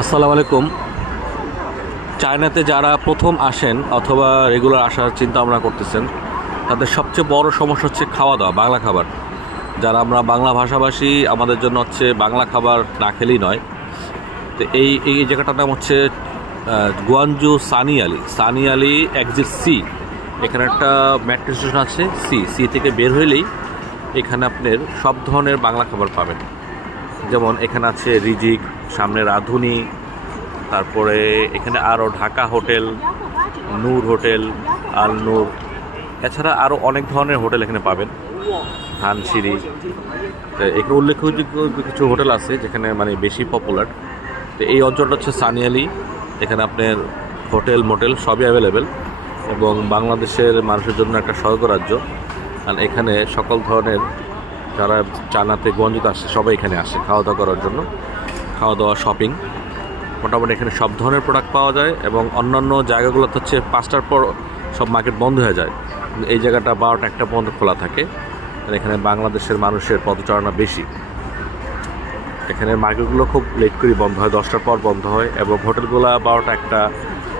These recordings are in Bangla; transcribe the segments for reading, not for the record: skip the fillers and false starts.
আসসালামু আলাইকুম। চায়নাতে যারা প্রথম আসেন অথবা রেগুলার আসার চিন্তা ভাবনা করতেছেন, তাদের সবচেয়ে বড় সমস্যা হচ্ছে খাওয়া দাওয়া, বাংলা খাবার। যারা আমরা বাংলা ভাষাভাষী, আমাদের জন্য হচ্ছে বাংলা খাবার না খেলেই নয়। তো এই এই জায়গাটার নাম হচ্ছে গুয়ানজু সানি আলি এক্সিট সি। এখানে একটা মেট্রো স্টেশন আছে, সি থেকে বের হইলেই এখানে আপনার সব ধরনের বাংলা খাবার পাবেন। যেমন এখানে আছে রিজিক, সামনে রাঁধুনি, তারপরে এখানে আরও ঢাকা হোটেল, নূর হোটেল, আল নূর, এছাড়া আরও অনেক ধরনের হোটেল এখানে পাবেন। ধানসিঁড়ি, তো এখানে উল্লেখযোগ্য কিছু হোটেল আছে যেখানে মানে বেশি পপুলার। তো এই অঞ্চলটা হচ্ছে সানিয়ালি। এখানে আপনার হোটেল মোটেল সবই অ্যাভেলেবেল এবং বাংলাদেশের মানুষের জন্য একটা স্বর্গরাজ্য। আর এখানে সকল ধরনের যারা চায়নাতে গঞ্জিত আসে সবাই এখানে আসে খাওয়া দাওয়া করার জন্য। খাওয়া দাওয়া, শপিং, মোটামুটি এখানে সব ধরনের প্রোডাক্ট পাওয়া যায়। এবং অন্যান্য জায়গাগুলোতে হচ্ছে 5টার পর সব মার্কেট বন্ধ হয়ে যায়। এই জায়গাটা 12টা 1টা পর্যন্ত খোলা থাকে। আর এখানে বাংলাদেশের মানুষের পদচারণা বেশি। এখানে মার্কেটগুলো খুব লেট করে বন্ধ হয়, 10টার পর বন্ধ হয়, এবং হোটেলগুলো 12টা 1টা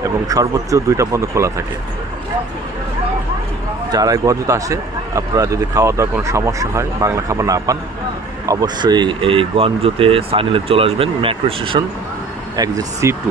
এবং সর্বোচ্চ 2টা পর্যন্ত খোলা থাকে। যারা গঞ্জতে আসে, আপনারা যদি খাওয়া দাওয়ার কোনো সমস্যা হয়, বাংলা খাবার না পান, অবশ্যই এই গঞ্জতে সানিলে চলে আসবেন। Metro station exit C2।